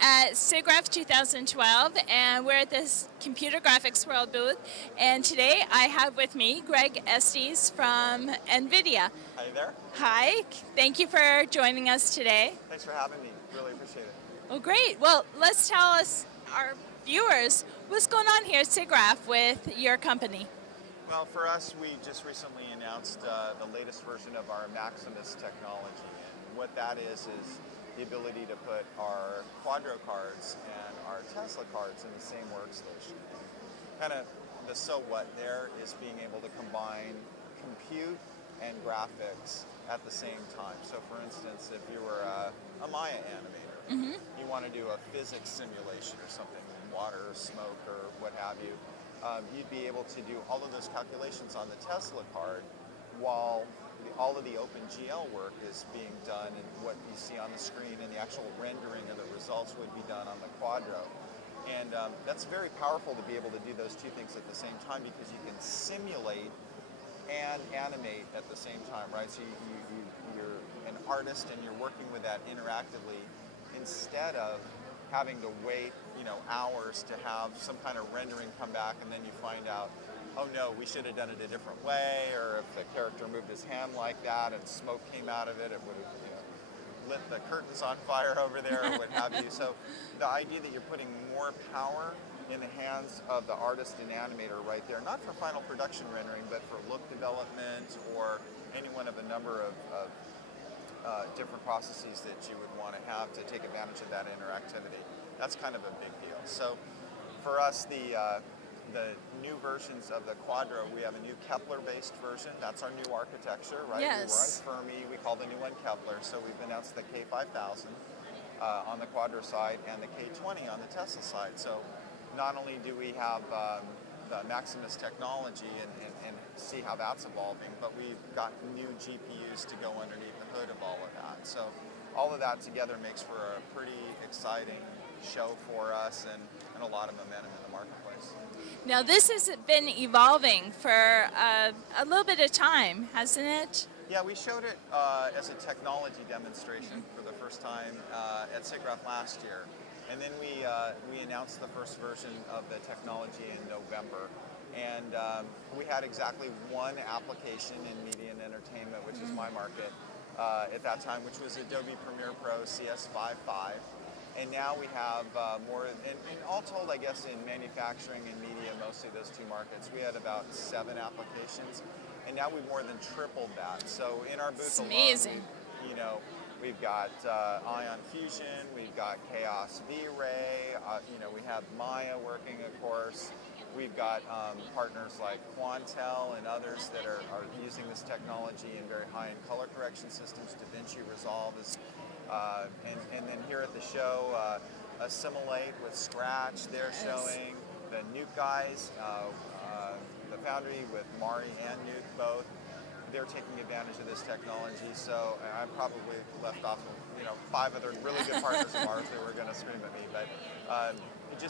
at SIGGRAPH 2012, and we're at this Computer Graphics World booth. And today I have with me Greg Estes from Nvidia. Hi there. Hi, thank you for joining us today. Thanks for having me. Really appreciate it. Well, great. Well, let's tell our viewers, what's going on here at SIGGRAPH with your company. Well, for us, we just recently announced the latest version of our Maximus technology. And what that is the ability to put our Quadro cards and our Tesla cards in the same workstation. Kind of the so what there is being able to combine compute and graphics at the same time. So for instance, if you were a Maya animator, you want to do a physics simulation or something, water or smoke or what have you, you'd be able to do all of those calculations on the Tesla card while all of the OpenGL work is being done, and what you see on the screen and the actual rendering of the results would be done on the Quadro. And that's very powerful to be able to do those two things at the same time, because you can simulate and animate at the same time, right? So you're an artist and you're working with that interactively, instead of having to wait, hours to have some kind of rendering come back, and then you find out, oh no, we should have done it a different way, or if the character moved his hand like that and smoke came out of it, it would have lit the curtains on fire over there, or what have you. So the idea that you're putting more power in the hands of the artist and animator right there, not for final production rendering, but for look development or any one of a number of different processes that you would want to have to take advantage of that interactivity. That's kind of a big deal. So for us, the new versions of the Quadro, we have a new Kepler-based version. That's our new architecture, right? Yes. We were on Fermi. We call the new one Kepler. So we've announced the K5000 on the Quadro side and the K20 on the Tesla side. So not only do we have the Maximus technology and see how that's evolving, but we've got new GPUs to go underneath the hood of all of that. So all of that together makes for a pretty exciting show for us and a lot of momentum in the marketplace. Now, this has been evolving for a little bit of time, hasn't it? Yeah, we showed it as a technology demonstration for the first time at SIGGRAPH last year. And then we announced the first version of the technology in November. And we had exactly one application in media and entertainment, which is my market at that time, which was Adobe Premiere Pro CS5.5. And now we have more, and all told, I guess, in manufacturing and media, mostly those two markets, we had about 7 applications. And now we've more than tripled that. So in our booth alone, amazing. We've got Ion Fusion, we've got Chaos V-Ray, we have Maya working, of course. We've got partners like Quantel and others that are using this technology in very high-end color correction systems. DaVinci Resolve is, and then here at the show, Assimilate with Scratch, they're showing. The Nuke guys, the Foundry with Mari and Nuke both. They're taking advantage of this technology, so I probably left off 5 other really good partners of ours who were going to scream at me, but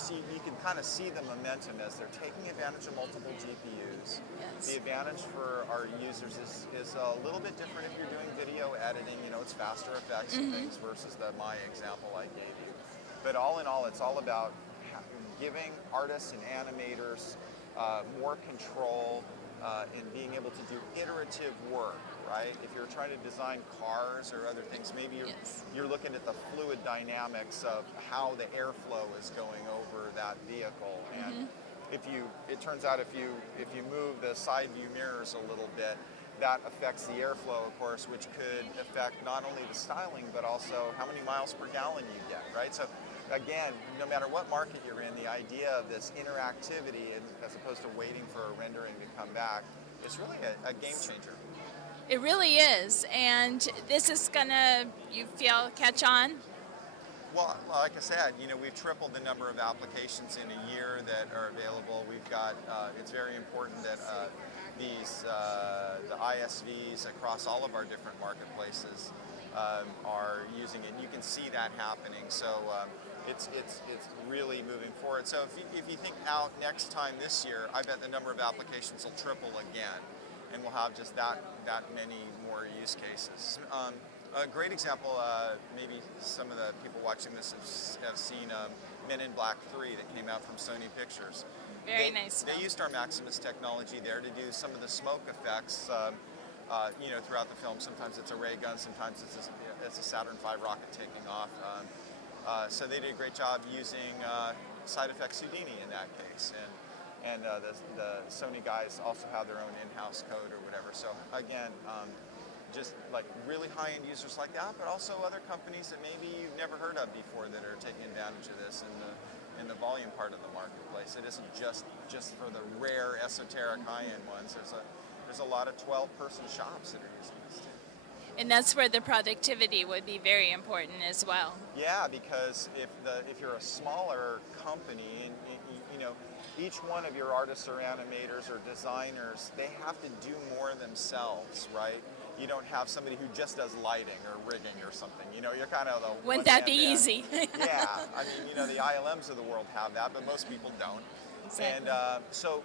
you can kind of see the momentum as they're taking advantage of multiple GPUs. Yes. The advantage for our users is a little bit different if you're doing video editing, it's faster effects and things versus the Maya example I gave you. But all in all, it's all about giving artists and animators more control in being able to do iterative work, right? If you're trying to design cars or other things, maybe you're looking at the fluid dynamics of how the airflow is going over that vehicle. And it turns out if you move the side view mirrors a little bit, that affects the airflow, of course, which could affect not only the styling, but also how many miles per gallon you get, right? So again, no matter what market you're in, the idea of this interactivity, as opposed to waiting for a rendering to come back, is really a game changer. It really is, and this is gonna, you feel, catch on? Well, like I said, we've tripled the number of applications in a year that are available. We've got, it's very important that the ISVs across all of our different marketplaces are using it. And you can see that happening. So it's really moving forward. So if you think out next time this year, I bet the number of applications will triple again, and we'll have just that many more use cases. A great example, maybe some of the people watching this have seen Men in Black 3 that came out from Sony Pictures. Very nice They film. used our Maximus technology there to do some of the smoke effects, throughout the film. Sometimes it's a ray gun, sometimes it's a Saturn V rocket taking off. So they did a great job using side effects Houdini in that case. And the Sony guys also have their own in-house code or whatever. So again, just like really high-end users like that, but also other companies that maybe you've never heard of before that are taking advantage of this in the volume part of the marketplace. It isn't just for the rare, esoteric, high-end ones. There's a lot of 12-person shops that are using this too. And that's where the productivity would be very important as well. Yeah, because if you're a smaller company and you know each one of your artists or animators or designers, they have to do more themselves, right? You don't have somebody who just does lighting or rigging or something. You know, you're kind of the Wouldn't that be easy? Yeah, I mean, you know, the ILMs of the world have that, but most people don't. Exactly. And so,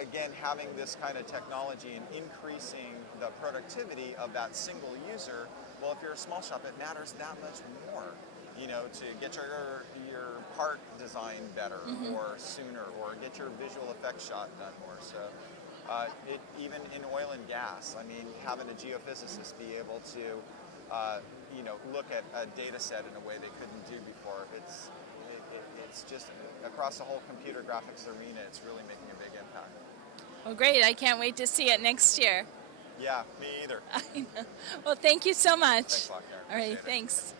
again, having this kind of technology and increasing the productivity of that single user, well, if you're a small shop, it matters that much more, you know, to get your part designed better or sooner, or get your visual effects shot done more. So, even in oil and gas, I mean, having a geophysicist be able to, you know, look at a data set in a way they couldn't do before, it's just across the whole computer graphics arena, it's really making a big impact. Well, great. I can't wait to see it next year. Yeah, me either. I know. Well, thank you so much. Thanks a lot, Karen. All right, Appreciate it. thanks.